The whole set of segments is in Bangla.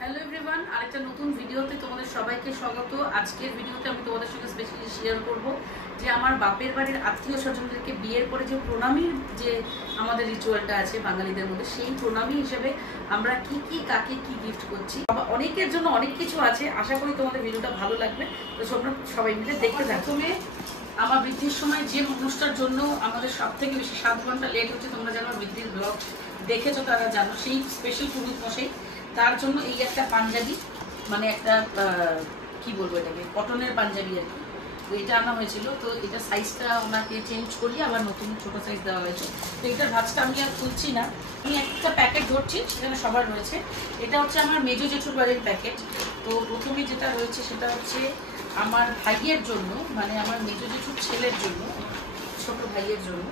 হ্যালো এভরিওয়ান, আরেকটা নতুন ভিডিওতে তোমাদের সবাইকে স্বাগত। আজকের ভিডিওতে আমি তোমাদের সঙ্গে স্পেশালি শেয়ার করব যে আমার বাপের বাড়ির আত্মীয় স্বজনদেরকে বিয়ের পরে যে প্রণামীর যে আমাদের রিচুয়ালটা আছে বাঙালিদের মধ্যে, সেই প্রণামী হিসেবে আমরা কি কি কাকে কি গিফট করছি। অনেকের জন্য অনেক কিছু আছে, আশা করি তোমাদের ভিডিওটা ভালো লাগবে। তো সবাই মিলে দেখতে থাকো। প্রথমে আমার বৃদ্ধির সময় যে মানুষটার জন্য আমাদের সব থেকে বেশি 7 ঘন্টা লেট হচ্ছে, তোমরা জানো বৃদ্ধির ব্লগ দেখেছো, তারা জানো, সেই স্পেশাল পুরুষ মশাই, তার জন্য এই একটা পাঞ্জাবি, মানে একটা কি বলবো এটাকে, কটনের পাঞ্জাবি আর কি। তো এটা আনা হয়েছিল, তো এটা সাইজটা ওনাকে চেঞ্জ করিয়ে আবার নতুন ছোট সাইজ দেওয়া হয়েছে। তো এটার ভাঁজটা আমি আর খুলছি না, আমি একটা প্যাকেট ধরছি, সেখানে সবার রয়েছে। এটা হচ্ছে আমার মেজো জেঠুর বাড়ির প্যাকেট। তো প্রথমে যেটা রয়েছে সেটা হচ্ছে আমার ভাইয়ের জন্য, মানে আমার মেজো জেঠুর ছেলের জন্য, ছোট ভাইয়ের জন্য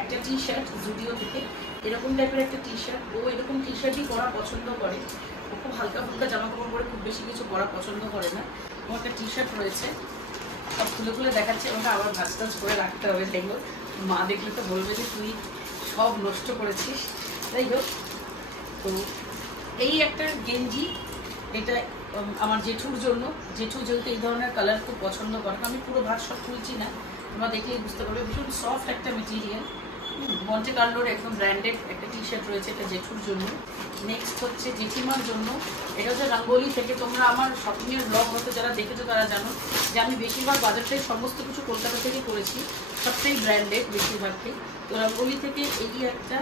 একটা টি শার্ট জুডিও থেকে, এরকম টাইপের একটা টি শার্ট। ও এরকম টি শার্টই পরা পছন্দ করে, ও খুব হালকা ফুলকা জামা কাপড় পরে খুব বেশি কিছু পরা পছন্দ করে না। ও একটা টি শার্ট রয়েছে, সব খুলে খুলে দেখাচ্ছে, ওটা আবার ভাজ টাজ করে রাখতে হবে। দেখলো মা দেখলে তো বলবে যে তুই সব নষ্ট করেছিস। যাই হোক, তো এই একটা গেঞ্জি, এটা আমার জেঠুর জন্য। জেঠু যেহেতু এই ধরনের কালার খুব পছন্দ করে, আমি পুরো ভাজ সব তুলছি না, তোমরা দেখলেই বুঝতে পারবে। ভীষণ সফট একটা মেটেরিয়াল, মন্টে কার্লোর একদম ব্র্যান্ডেড একটা টি শার্ট রয়েছে, এটা জেঠুর জন্য। নেক্সট হচ্ছে জেঠিমার জন্য, এটা হচ্ছে রঙ্গোলি থেকে। তোমরা আমার শপিংয়ের ব্লগ হতে যারা দেখেছো তারা জানো যে আমি বেশিরভাগ বাজারটাই সমস্ত কিছু কলকাতা থেকে করেছি, সবটাই ব্র্যান্ডেড বেশিরভাগটাই। তো রঙ্গোলি থেকে এই একটা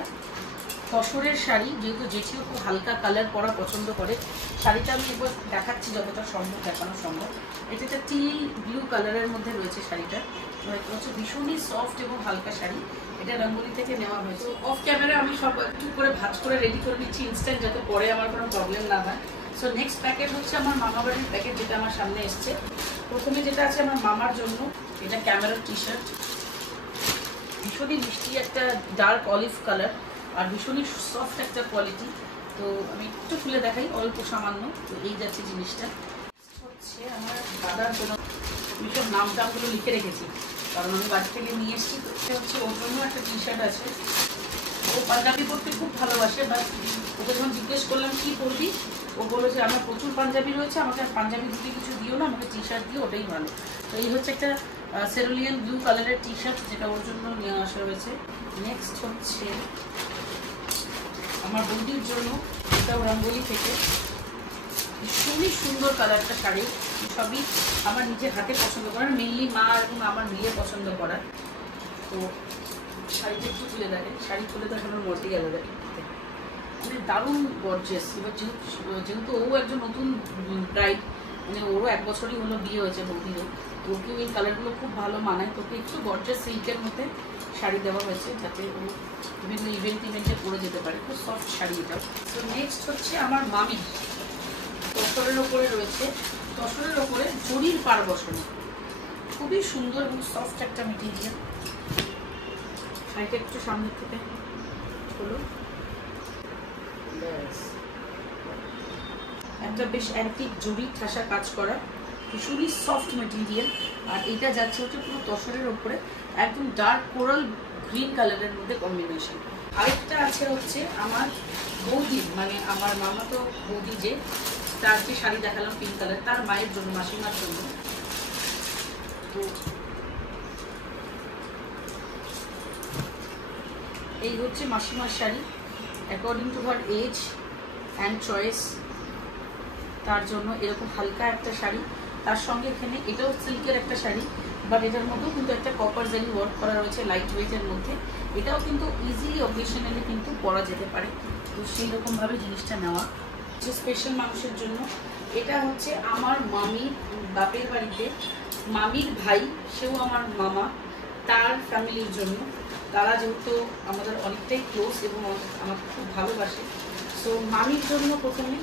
তসরের শাড়ি, যেহেতু জেঠিও খুব হালকা কালার পরা পছন্দ করে, শাড়িটা আমি একবার দেখাচ্ছি যতটা সম্ভব, দেখানো সম্ভব। এটা একটা টি ব্লু কালারের মধ্যে রয়েছে শাড়িটা, হচ্ছে ভীষণই সফট এবং হালকা শাড়ি। এটা রঙ্গোলি থেকে নেওয়া হয়েছে। অফ ক্যামেরা আমি সব একটু করে ভাঁজ করে রেডি করে নিচ্ছি ইনস্ট্যান্ট, যাতে পরে আমার কোনো প্রবলেম না হয়। সো নেক্সট প্যাকেট হচ্ছে আমার মামা বাড়ির প্যাকেট, যেটা আমার সামনে এসছে। প্রথমে যেটা আছে আমার মামার জন্য, এটা ক্যামেরার টি শার্ট, ভীষণই মিষ্টি একটা ডার্ক অলিভ কালার, আর ভীষণই সফট একটা কোয়ালিটি। তো আমি একটু খুলে দেখাই অল্প সামান্য। তো এই যাচ্ছে জিনিসটা, হচ্ছে আমার দাদার জন্য। আমি সব নাম টামগুলো লিখে রেখেছি, কারণ আমি বাড়ি থেকে নিয়ে এসেছি। তো এটা হচ্ছে ওর জন্য একটা টি শার্ট আছে। ও পাঞ্জাবি পরতে খুব ভালোবাসে, বাট ওকে যখন জিজ্ঞেস করলাম কি পরবি, ও বললো যে আমার প্রচুর পাঞ্জাবি রয়েছে, আমাকে পাঞ্জাবি দুটি কিছু দিও না, আমাকে টি শার্ট দিও, ওটাই ভালো। তো এই হচ্ছে একটা সেরুলিয়ান ব্লু কালারের টি শার্ট, যেটা ওর জন্য নিয়ে আসা হয়েছে। নেক্সট হচ্ছে আমার বৌদির জন্য, এটাও রঙ্গোলি থেকে, ভীষণই সুন্দর কালারটা শাড়ি। সবই আমার নিজের হাতে পছন্দ করার, মেনলি মা এবং আমার মিলে পছন্দ করার। তো শাড়িটা একটু তুলে দেখেন, শাড়ি তুলে দেখানোর মধ্যে গেল, মানে দারুণ গর্জিয়াস। এবার যেহেতু ও একজন নতুন ব্রাইড, মানে ওরও 1 বছরই হলো বিয়ে হয়েছে বৌদিরও, তো ওকেও এই কালারগুলো খুব ভালো মানায়। তোকে একটু গর্জিয়াস সিল্কের মধ্যে শাড়ি দেওয়া হয়েছে, যাতে ও বিভিন্ন ইভেন্টে পরে যেতে পারে। খুব সফট শাড়ি এটাও। তো নেক্সট হচ্ছে আমার মামি, তসরের ওপরে রয়েছে, তসরের ওপরে জরির পাড় বসানো, খুবই সুন্দর এবং সফট একটা মেটেরিয়াল। শাড়িটা একটু সামনের থেকে হলো, একটা বেশ অ্যান্টিক জরি ঠাসা কাজ করা, ভীষণই সফট মেটেরিয়াল। আর এটা যাচ্ছে হচ্ছে পুরো তসরের ওপরে, একদম ডার্ক কোরাল গ্রিন কালারের মধ্যে কম্বিনেশন। আরেকটা আছে হচ্ছে আমার বৌদির, মানে আমার মামা তো বৌদি, যে তার যে শাড়ি দেখালাম পিঙ্ক কালার, তার মায়ের জন্য, মাসিমার জন্য। তো এই হচ্ছে মাসিমার sari, according to her age and choice. তার জন্য এরকম হালকা একটা শাড়ি, তার সঙ্গে এখানে এটাও সিল্কের একটা শাড়ি, বাট এটার মধ্যেও কিন্তু একটা কপার জারি ওয়ার্ক করা রয়েছে লাইট ওয়েটের মধ্যে। এটাও কিন্তু ইজিলি অকেশনালি কিন্তু পরা যেতে পারে। তো সেই রকমভাবে জিনিসটা নেওয়া যে স্পেশাল মানুষের জন্য। এটা হচ্ছে আমার মামির বাপের বাড়িতে, মামির ভাই, সেও আমার মামা, তার ফ্যামিলির জন্য। তারা যেহেতু আমাদের অনেকটাই ক্লোজ এবং আমাকে খুব ভালোবাসে, সো মামির জন্য প্রথমে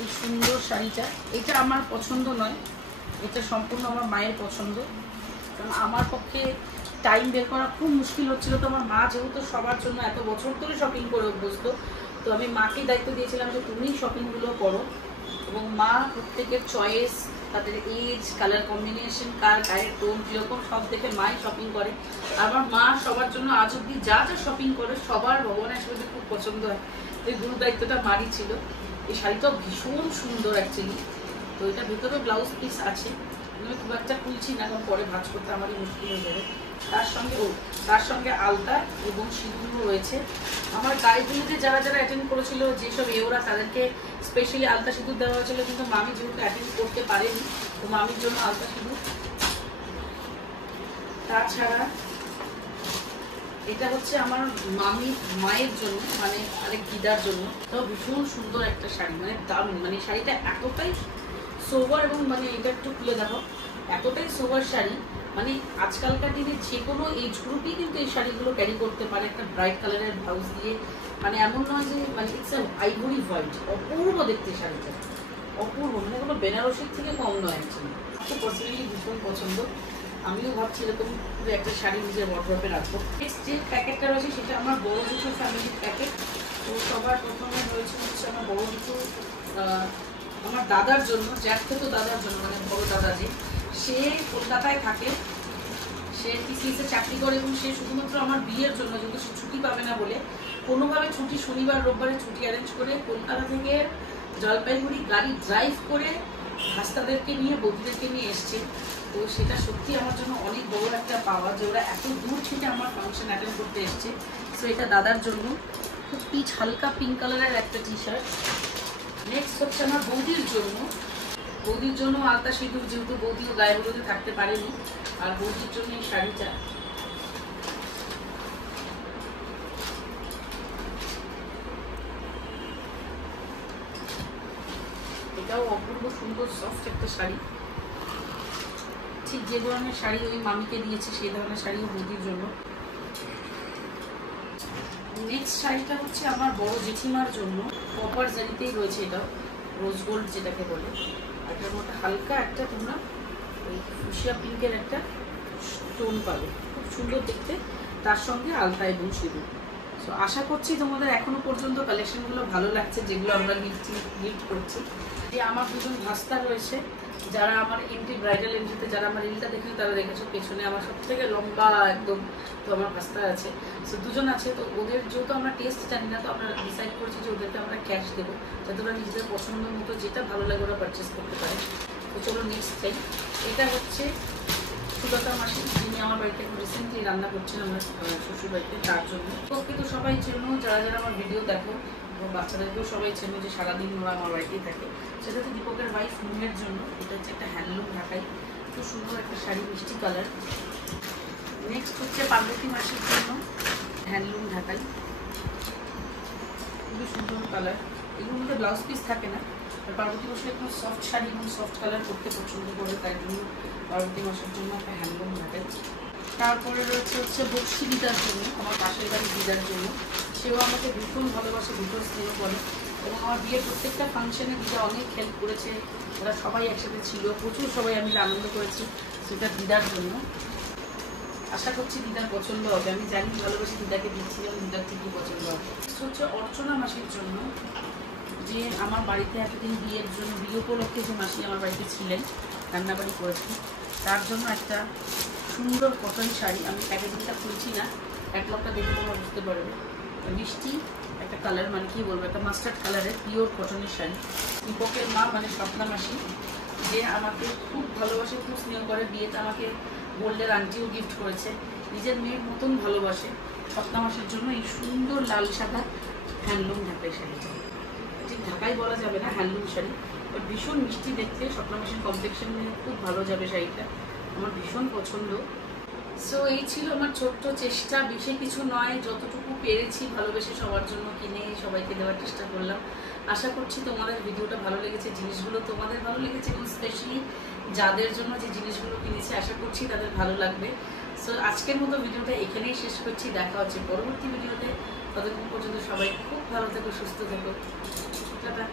এই সুন্দর শাড়িটা। এটা আমার পছন্দ নয়, এটা সম্পূর্ণ আমার মায়ের পছন্দ, কারণ আমার পক্ষে টাইম বের করা খুব মুশকিল হচ্ছিল। তো আমার মা যেহেতু সবার জন্য এত বছর ধরে শপিং করে অভ্যস্ত, তো আমি মাকে দায়িত্ব দিয়েছিলাম যে তুমিই শপিংগুলো করো, এবং মা প্রত্যেকের চয়েস তাদের এজ, কালার কম্বিনেশন, কার গায়ের টোন কীরকম সব দেখে মাই শপিং করে। আমার মা সবার জন্য আজ অব্দি যা যা শপিং করে সবার ভগবানের সাথে খুব পছন্দ হয়। এই গুরু দায়িত্বটা মারই ছিল। এই শাড়িটাও ভীষণ সুন্দর অ্যাকচুয়ালি। তো এটা ভেতরে ব্লাউজ পিস আছে, আমি খুব একটা খুলছি না কারণ পরে ভাঁজ করতে আমারই মুশকিল হয়ে যাবে। তার সঙ্গে আলতা এবং সিঁদুর রয়েছে। আমার গায়েগুলিতে যারা যারা অ্যাটেন্ড করেছিল যেসব এওরা তাদেরকে স্পেশালি আলতা সিঁদুর দেওয়া হয়েছিল, কিন্তু মামি যেহেতু অ্যাটেন্ড করতে পারেনি তো মামির জন্য আলতা সিঁদুর। তাছাড়া এটা হচ্ছে আমার মায়ের জন্য, মানে আরেক দিদার জন্য। তো ভীষণ সুন্দর একটা শাড়ি, মানে দারুণ, মানে শাড়িটা এতটাই সোভার এবং মানে এটা একটু খুলে দেখো, এতটাই সোভার শাড়ি, মানে আজকালকার দিনে যে কোনো এজ গ্রুপই কিন্তু এই শাড়িগুলো ক্যারি করতে পারে একটা ব্রাইট কালারের ব্লাউজ দিয়ে। মানে এমন নয় যে মানে ইটস আইভরি হোয়াইট, অপূর্ব দেখতে শাড়িটা, অপূর্ব, মানে কোনো বেনারসির থেকে কম নয় অ্যাকচুয়ালি। আমার পার্সোনালি ভীষণ পছন্দ, আমিও ভাবছি এরকম একটা শাড়ি নিজের ওয়ার্ড্রপে রাখবো। নেক্সট যে প্যাকেটটা রয়েছে সেটা আমার বড় দুটো ফ্যামিলির প্যাকেট। তো সবার প্রথমে রয়েছে হচ্ছে আমার বড় দুটো আমার দাদার জন্য, জ্যাঠতো দাদার জন্য, মানে বড় দাদা যে, সে কলকাতায় থাকে, সে টিসিএসে চাকরি করে এবং সে শুধুমাত্র আমার বিয়ের জন্য, যেহেতু সে ছুটি পাবে না বলে কোনোভাবে ছুটি শনিবার রোববারে ছুটি অ্যারেঞ্জ করে কলকাতা থেকে জলপাইগুড়ি গাড়ি ড্রাইভ করে ভাস্তাদেরকে নিয়ে বৌদিদেরকে নিয়ে এসছে। তো সেটা সত্যি আমার জন্য অনেক বড় একটা পাওয়া যে ওরা এত দূর থেকে আমার ফাংশন অ্যাটেন্ড করতে এসছে। সো এটা দাদার জন্য খুব পিচ হালকা পিঙ্ক কালারের একটা টি শার্ট। নেক্সট হচ্ছে আমার বৌদির জন্য আলতা সিঁদুর, যেহেতু বৌদিও গায়ে হলুদে থাকতে পারেনি, আর বৌদির জন্য এই শাড়িটা। এটাও অপূর্ব সুন্দর সফট একটা শাড়ি, ঠিক যে ধরনের শাড়ি ওই মামিকে দিয়েছে সেই ধরনের শাড়িও বৌদির জন্য। নেক্সট শাড়িটা হচ্ছে আমার বড় জেঠিমার জন্য, কপার জারিতেই রয়েছে, এটা রোজ গোল্ড যেটাকে বলে। এটার মধ্যে হালকা একটা তোমরা ওই ফুসিয়া পিঙ্কের একটা টোন পাবে, খুব সুন্দর দেখতে, তার সঙ্গে আলতা এবং সিঁদুর। সো আশা করছি তোমাদের এখনো পর্যন্ত কালেকশনগুলো ভালো লাগছে, যেগুলো আমরা গিফট করছি। যে আমার দুজন ভাস্তা রয়েছে, যারা আমার এন্ট্রি ব্রাইডাল এন্ট্রিতে যারা আমার রিলটা দেখেছো তারা দেখেছো, পেছনে আমার সব থেকে লম্বা একদম তো আমার ভাস্তা আছে। সো দুজন আছে, তো ওদের যেহেতু আমরা টেস্ট জানি না, তো আমরা ডিসাইড করছি যে ওদেরকে আমরা ক্যাশ দেবো, যাতে ওরা নিজেদের পছন্দ মতো যেটা ভালো লাগে ওরা পারচেস করতে পারে। তো চলো নেক্সট চাই। এটা হচ্ছে সুলতা মাসি, যিনি আমার বাড়িতে রিসেন্টলি রান্না করছেন আমার শ্বশুর বাড়িতে, তার জন্য। ওকে তো সবাই চেনো, যারা যারা আমার ভিডিও দেখো, এবং বাচ্চাদেরকেও সবাই চেনো যে সারাদিন ওরা আমার বাড়িতেই থাকে। সেটা হচ্ছে দীপকের ওয়াইফ নুনের জন্য। এটা হচ্ছে একটা হ্যান্ডলুম ঢাকাই, খুব সুন্দর একটা শাড়ি, মিষ্টি কালার। নেক্সট হচ্ছে পার্বতী মাসির জন্য হ্যান্ডলুম ঢাকাই, খুবই সুন্দর কালার। এগুলোর মধ্যে ব্লাউজ পিস থাকে না, পার্বতী মাসের একদম সফট শাড়ি এবং সফট কালার করতে পছন্দ করে, তাই জন্য পার্বতী মাসের জন্য একটা হ্যান্ডলুম ঢাকাই। তারপরে রয়েছে হচ্ছে বক্সি দিদার জন্য, আমার পাশের বাড়ির দিদার জন্য। সেও আমাকে ভীষণ ভালোবাসে, ভীষণ স্নেহ করে, এবং আমার বিয়ের প্রত্যেকটা ফাংশনে দিদা অনেক হেল্প করেছে। ওরা সবাই একসাথে ছিল, প্রচুর সবাই আমি আনন্দ করেছি, সেটা দিদার জন্য। আশা করছি দিদার পছন্দ হবে, আমি জানি ভালোবাসি দিদাকে দিচ্ছি এবং দিদার ঠিকই পছন্দ হবে। হচ্ছে অর্চনা মাসির জন্য, যে আমার বাড়িতে এতদিন বিয়ে উপলক্ষে যে মাসি আমার বাড়িতে ছিলেন, রান্নাবাড়ি করেছি, তার জন্য একটা সুন্দর কটন শাড়ি। আমি প্যাকেজিংটা খুলছি না, ক্যাটলগটা দেখে তোমরা বুঝতে পারবে। মিষ্টি একটা কালার, মানে কি বলবো, একটা মাস্টার্ড কালারের পিওর কটনের শাড়ি। দীপকের মা মানে স্বপ্না মাসি, যে আমাকে খুব ভালোবাসে, খুব স্নেহ করে, বিয়েতে আমাকে গোল্ডের আংটিও গিফট করেছে, নিজের মেয়ের মতন ভালোবাসে। স্বপ্না মাসের জন্য এই সুন্দর লাল সাদা হ্যান্ডলুম ঢাকাই শাড়িটা, ঠিক ঢাকাই বলা যাবে না, হ্যান্ডলুম শাড়ি, বাট ভীষণ মিষ্টি দেখতে। স্বপ্না মাসের কমপ্লেকশন নিয়ে খুব ভালো যাবে শাড়িটা, আমার ভীষণ পছন্দ। সো এই ছিল আমার ছোট্ট চেষ্টা, বেশি কিছু নয়, যতটুকু পেরেছি ভালোবেসে সবার জন্য কিনে সবাইকে দেওয়ার চেষ্টা করলাম। আশা করছি তোমাদের ভিডিওটা ভালো লেগেছে, জিনিসগুলো তোমাদের ভালো লেগেছে, এবং স্পেশালি যাদের জন্য যে জিনিসগুলো কিনেছি আশা করছি তাদের ভালো লাগবে। সো আজকের মতো ভিডিওটা এখানেই শেষ করছি, দেখা হচ্ছে পরবর্তী ভিডিওতে। ততক্ষণ পর্যন্ত সবাই খুব ভালো থেকো, সুস্থ থেকো, টাটা।